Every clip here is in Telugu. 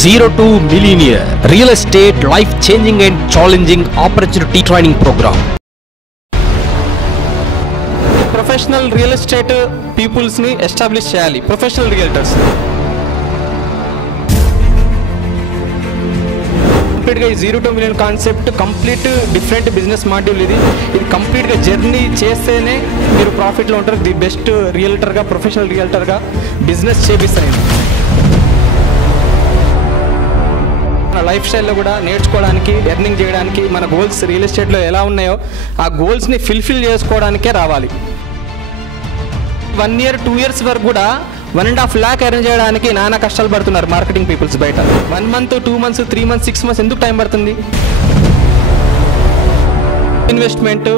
Zero to Millionaire Real Estate Life Changing and Challenging Opportunity Training Program. Professional real estate పీపుల్స్ని ఎస్టాబ్లిష్ చేయాలి. ప్రొఫెషనల్ రియల్టర్స్ కంప్లీట్గా ఈ 0 to million concept complete different business module. ఇది కంప్లీట్గా జర్నీ చేస్తేనే మీరు ప్రాఫిట్లో ఉంటారు. ది బెస్ట్ రియల్టర్గా, ప్రొఫెషనల్ రియల్టర్గా బిజినెస్ చేపిస్తాయి. మన లైఫ్ స్టైల్లో కూడా నేర్చుకోవడానికి, ఎర్నింగ్ చేయడానికి, మన గోల్స్ రియల్ ఎస్టేట్లో ఎలా ఉన్నాయో ఆ గోల్స్ని ఫుల్ఫిల్ చేసుకోవడానికే రావాలి. 1 year 2 years వరకు కూడా 1.5 lakh ఎర్న్ చేయడానికి నానా కష్టాలు పడుతున్నారు మార్కెటింగ్ పీపుల్స్ బయట. 1 month 2 months 3 months 6 months ఎందుకు టైం పడుతుంది? ఇన్వెస్ట్మెంట్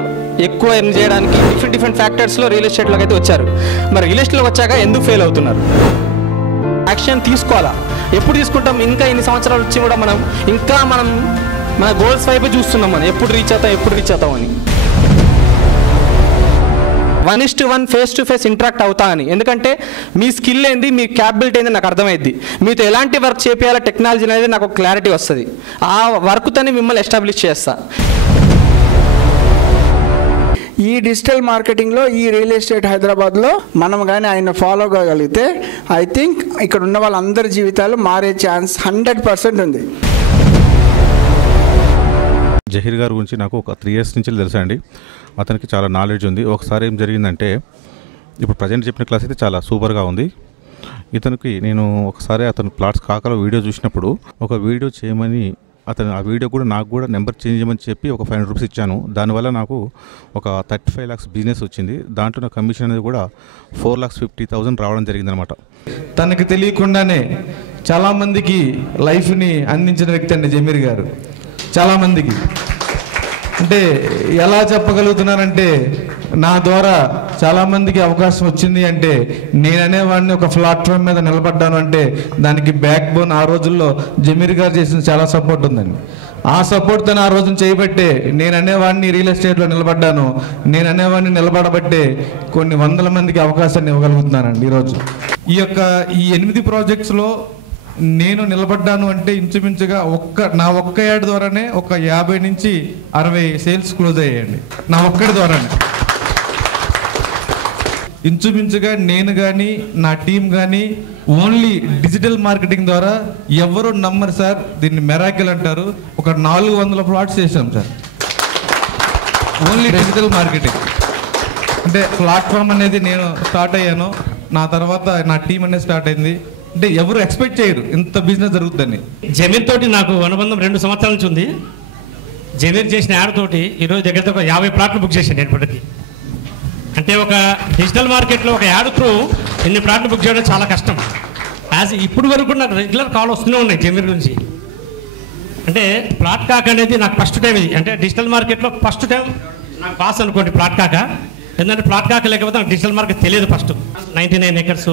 ఎక్కువ ఎర్న్ చేయడానికి డిఫరెంట్ ఫ్యాక్టర్స్లో రియల్ ఎస్టేట్లోకి అయితే వచ్చారు. మరి రియల్ ఎస్టేట్లోకి వచ్చాక ఎందుకు ఫెయిల్ అవుతున్నారు? యాక్షన్ తీసుకోవాలా? ఎప్పుడు తీసుకుంటాం? ఇంకా ఇన్ని సంవత్సరాలు వచ్చి కూడా మనం మన గోల్స్ వైపు చూస్తున్నాం. మనం ఎప్పుడు రీచ్ అవుతాం అని 1:1 ఫేస్ టు ఫేస్ ఇంటరాక్ట్ అవుతా అని. ఎందుకంటే మీ స్కిల్ ఏంది, మీ క్యాపబిలిటీ ఏంది నాకు అర్థమైద్ది. మీతో ఎలాంటి వర్క్ చేయాలో టెక్నాలజీ అనేది నాకు క్లారిటీ వస్తుంది. ఆ వర్క్తోనే మిమ్మల్ని ఎస్టాబ్లిష్ చేస్తా. ఈ డిజిటల్ మార్కెటింగ్లో, ఈ రియల్ ఎస్టేట్ హైదరాబాద్లో మనం కానీ ఆయన ఫాలో కాగలిగితే ఐ థింక్ ఇక్కడ ఉన్న వాళ్ళందరి జీవితాలు మారే ఛాన్స్ 100% ఉంది. జహీర్ గారి గురించి నాకు ఒక 3 years నుంచి తెలుసా అండి. అతనికి చాలా నాలెడ్జ్ ఉంది. ఒకసారి ఏం జరిగిందంటే, ఇప్పుడు ప్రజెంట్ చెప్పిన క్లాస్ అయితే చాలా సూపర్గా ఉంది. ఇతనికి నేను ఒకసారి అతను ప్లాట్స్ కాకలో వీడియో చూసినప్పుడు ఒక వీడియో చేయమని అతను ఆ వీడియో కూడా నాకు కూడా నెంబర్ చేంజ్ చేయమని చెప్పి ఒక 500 rupees ఇచ్చాను. దానివల్ల నాకు ఒక 35 lakhs బిజినెస్ వచ్చింది. దాంట్లో నా కమిషన్ అనేది కూడా 4,50,000 రావడం జరిగిందనమాట. తనకు తెలియకుండానే చాలామందికి లైఫ్ని అందించిన వ్యక్తి అండి జమీర్ గారు. చాలామందికి అంటే ఎలా చెప్పగలుగుతున్నానంటే, నా ద్వారా చాలామందికి అవకాశం వచ్చింది అంటే, నేననేవాడిని ఒక ప్లాట్ఫామ్ మీద నిలబడ్డాను అంటే దానికి బ్యాక్ బోన్ ఆ రోజుల్లో జమీర్ గారు చేసిన చాలా సపోర్ట్ ఉందండి. ఆ సపోర్ట్ తను ఆ రోజున చేయబట్టే నేననేవాడిని రియల్ ఎస్టేట్లో నిలబడ్డాను. నేననేవాడిని నిలబడబట్టే కొన్ని వందల మందికి అవకాశాన్ని ఇవ్వగలుగుతున్నానండి ఈరోజు. ఈ 8 ప్రాజెక్ట్స్లో నేను నిలబడ్డాను అంటే ఇంచుమించుగా నా ఒక్క యాడ్ ద్వారానే ఒక 50 నుంచి 60 సేల్స్ క్లోజ్ అయ్యాయండి. నా ఒక్కడి ద్వారానే ఇంచుమించుగా నేను కానీ నా టీం కానీ ఓన్లీ డిజిటల్ మార్కెటింగ్ ద్వారా ఎవరు నమ్మరు సార్, దీన్ని మెరాకిల్ అంటారు. ఒక 400 ప్లాట్స్ చేసాం సార్, ఓన్లీ డిజిటల్ మార్కెటింగ్. అంటే ప్లాట్ఫామ్ అనేది నేను స్టార్ట్ అయ్యాను, నా తర్వాత నా టీం అనేది స్టార్ట్ అయింది. అంటే ఎవరు ఎక్స్పెక్ట్ చేయరు ఇంత బిజినెస్ జరుగుతుందని. జమీర్ తోటి నాకు అనుబంధం 2 సంవత్సరాల నుంచి ఉంది. జమీర్ చేసిన యాడ్ తోటి ఈరోజు దగ్గర ఒక 50 ప్లాట్లు బుక్ చేశాను నేను ఇప్పటికి. అంటే ఒక డిజిటల్ మార్కెట్లో ఒక యాడ్ త్రూ ఎన్ని ప్లాట్లు బుక్ చేయడం చాలా కష్టం. ఇప్పుడు వరకు నాకు రెగ్యులర్ కాల్ వస్తూనే ఉన్నాయి జమీర్ నుంచి. అంటే ప్లాట్ కాక అనేది నాకు ఫస్ట్ టైం ఇది. అంటే డిజిటల్ మార్కెట్లో ఫస్ట్ టైం నాకు పాస్ అనుకోండి ప్లాట్ కాక. ఎందుకంటే ప్లాట్ కాక లేకపోతే నాకు డిజిటల్ మార్కెట్ తెలియదు. ఫస్ట్ 99 acres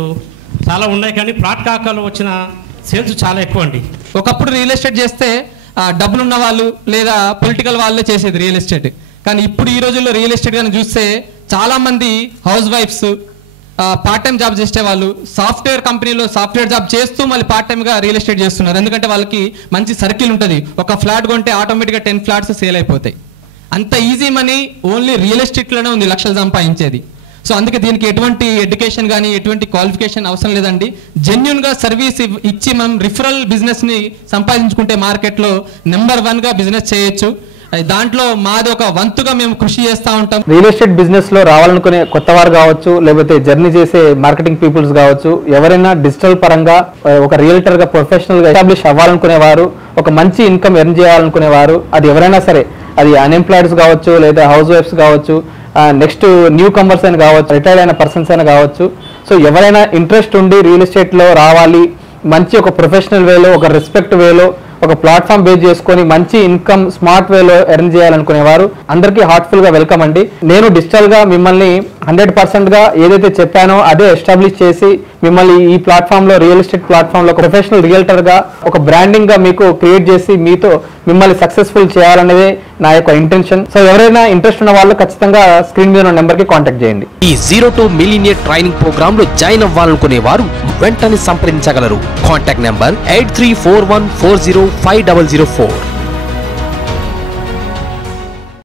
చాలా ఉన్నాయి, కానీ ప్లాట్ కాకలో వచ్చిన సేల్స్ చాలా ఎక్కువ అండి. ఒకప్పుడు రియల్ ఎస్టేట్ చేస్తే డబ్బులు ఉన్న వాళ్ళు లేదా పొలిటికల్ వాళ్ళే చేసేది రియల్ ఎస్టేట్. కానీ ఇప్పుడు ఈ రోజుల్లో రియల్ ఎస్టేట్ కానీ చూస్తే చాలామంది హౌస్ వైఫ్స్, పార్ట్ టైం జాబ్ చేసే వాళ్ళు, సాఫ్ట్వేర్ కంపెనీలో సాఫ్ట్వేర్ జాబ్ చేస్తూ మళ్ళీ పార్ట్ టైంగా రియల్ ఎస్టేట్ చేస్తున్నారు. ఎందుకంటే వాళ్ళకి మంచి సర్కిల్ ఉంటుంది. ఒక ఫ్లాట్ కొంటే ఆటోమేటిక్గా 10 flats సేల్ అయిపోతాయి. అంత ఈజీ మనీ ఓన్లీ రియల్ ఎస్టేట్లోనే ఉంది లక్షలు సంపాదించేది. సో అందుకే దీనికి ఎటువంటి ఎడ్యుకేషన్ కానీ ఎటువంటి క్వాలిఫికేషన్ అవసరం లేదండి. జెన్యున్గా సర్వీస్ ఇచ్చి మనం రిఫరల్ బిజినెస్ని సంపాదించుకుంటే మార్కెట్లో నెంబర్ 1గా బిజినెస్ చేయొచ్చు. దాంట్లో మాది ఒక వంతుగా మేము కృషి చేస్తూ ఉంటాం. రియల్ ఎస్టేట్ బిజినెస్లో రావాలనుకునే కొత్త వారు కావచ్చు, లేకపోతే జర్నీ చేసే మార్కెటింగ్ పీపుల్స్ కావచ్చు, ఎవరైనా డిజిటల్ పరంగా ఒక రియల్టర్గా ప్రొఫెషనల్గా ఎస్టాబ్లిష్ అవ్వాలనుకునేవారు, ఒక మంచి ఇన్కమ్ ఎర్న్ చేయాలనుకునేవారు, అది ఎవరైనా సరే, అది అన్ఎంప్లాయిడ్స్ కావచ్చు, లేదా హౌస్ వైఫ్స్ కావచ్చు, నెక్స్ట్ న్యూ కమర్స్ అని కావచ్చు, రిటైర్డ్ అయిన పర్సన్స్ అయినా కావచ్చు. సో ఎవరైనా ఇంట్రెస్ట్ ఉండి రియల్ ఎస్టేట్లో రావాలి, మంచి ఒక ప్రొఫెషనల్ వేలో, ఒక రెస్పెక్ట్ వేలో, ఒక ప్లాట్ఫామ్ బేస్ చేసుకొని మంచి ఇన్కమ్ స్మార్ట్ వేలో ఎర్న్ చేయాలనుకునేవారు అందరికీ హార్ట్ఫుల్గా వెల్కమ్ అండి. నేను డిజిటల్గా మిమ్మల్ని 100% గా ఏదైతే చెప్పానో అదే ఎస్టాబ్లిష్ చేసి మిమ్మల్ని ఈ ప్లాట్ఫామ్ లో రియల్ ఎస్టేట్ ప్లాట్ఫామ్ లో ప్రొఫెషనల్ రియల్టర్ గా ఒక బ్రాండింగ్ గా మీకు క్రియేట్ చేసి మీతో మిమ్మల్ని సక్సెస్ఫుల్ చేయాలనేదే నా యొక్క ఇంటెన్షన్. సో ఎవరైనా ఇంట్రెస్ట్ ఉన్న వాళ్ళు ఖచ్చితంగా స్క్రీన్ మీద ఉన్న నెంబర్ కి కాంటాక్ట్ చేయండి. ఈ 0 to మిలియనియర్ ట్రైనింగ్ ప్రోగ్రామ్ లో జాయిన్ అవ్వాలనుకునే వారు వెంటనే సంప్రదించగలరు. Contact number 8341405004.